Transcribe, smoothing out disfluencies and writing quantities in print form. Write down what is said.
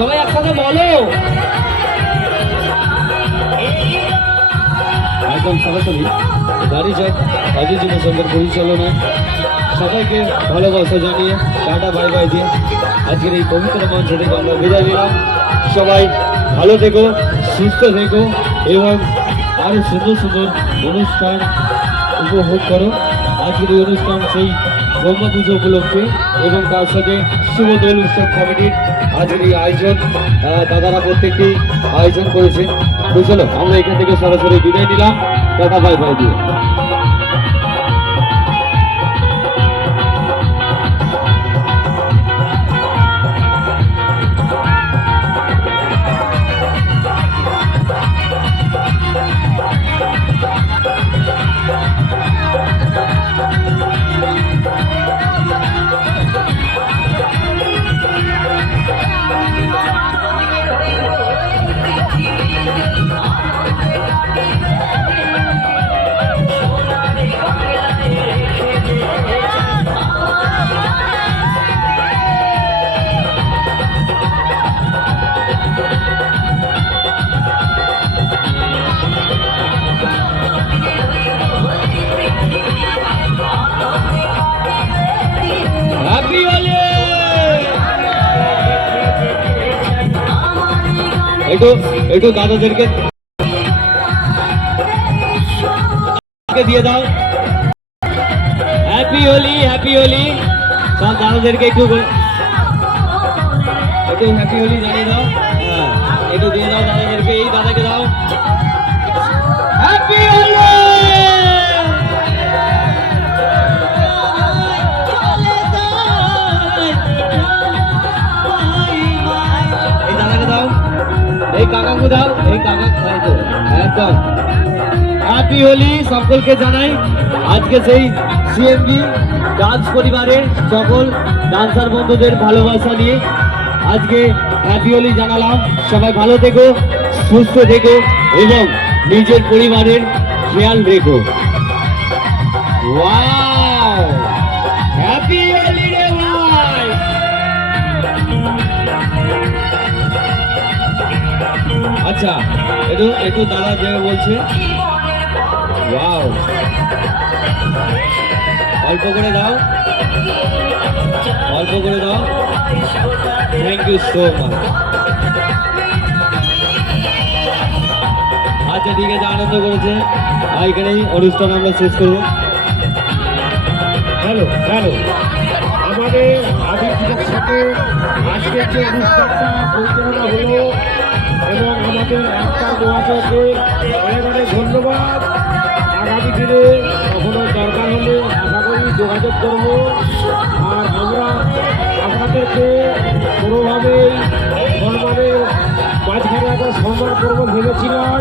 সবাই একসাথে বলো। একদম সরাসরি গাড়ি চক অজয় যুব সংঘের পরিচালনায় সবাইকে ভালোবাসা জানিয়ে টাটা বাই বাই দিয়ে আজকের এই পবিত্র মঞ্চ থেকে আমরা বিদায় নিলাম। সবাই ভালো থেকো, সুস্থ থেকো এবং আরো সুন্দর সুন্দর অনুষ্ঠান উপভোগ করো। আজকের এই অনুষ্ঠান সেই ব্রহ্মা পুজো উপলক্ষে এবং তার সাথে শুভ দোল উৎসব কমিটির আজকের এই আয়োজন দাদারা প্রত্যেকটি আয়োজন করেছে। তো চলো আমরা এখান থেকে সরাসরি বিদায় নিলাম টাটা বাই বাই দিয়ে। একটু দাদাদেরকে দিয়ে দাও হ্যাপি হোলি, হ্যাপি হোলি। সব দাদাদেরকে একটু হ্যাপি হোলি জানিয়ে দাও। হ্যাঁ, একটু দিয়ে দাও দাদাদেরকে, এই দাদাকে দাও হ্যাপি হোলি। এই দাদাকে দাও, এই কাকাকে দাও, এই কাকা তো একদম হ্যাপি হোলি সকলকে জানাই। আজকে সেই সিএমবি ডান্স পরিবারের সকল ডান্সার বন্ধুদের ভালোবাসা নিয়ে আজকে হ্যাপি হোলি জানালাম। সবাই ভালো থেকো, সুস্থ থেকো এবং নিজের পরিবারের খেয়াল রেখো। ওয়াও, হ্যাপি হোলি রে ভাই। আচ্ছা, একটু দাদা যে বলছে ওয়াও, অল্প করে দাও, অল্প করে দাও। Thank you so much. আচ্ছা ঠিক আছে, আনন্দ করেছে। এখানেই অনুষ্ঠান আমরা শেষ করবো। হ্যালো হ্যালো, আমাদের আদিত্যের সাথে আজকের যে অনুষ্ঠানটা পরিচালনা হলো এবং আমাদের একটা মহাশয়কে অনেক ধন্যবাদ। আগামী দিনে কখনো দরকার হলে আশা করি যোগাযোগ করব। আর আমরা আপনাদেরকে কোনোভাবেই সম্মানের মাঝখানে একটা সম্মান করবো ভেবেছিলাম,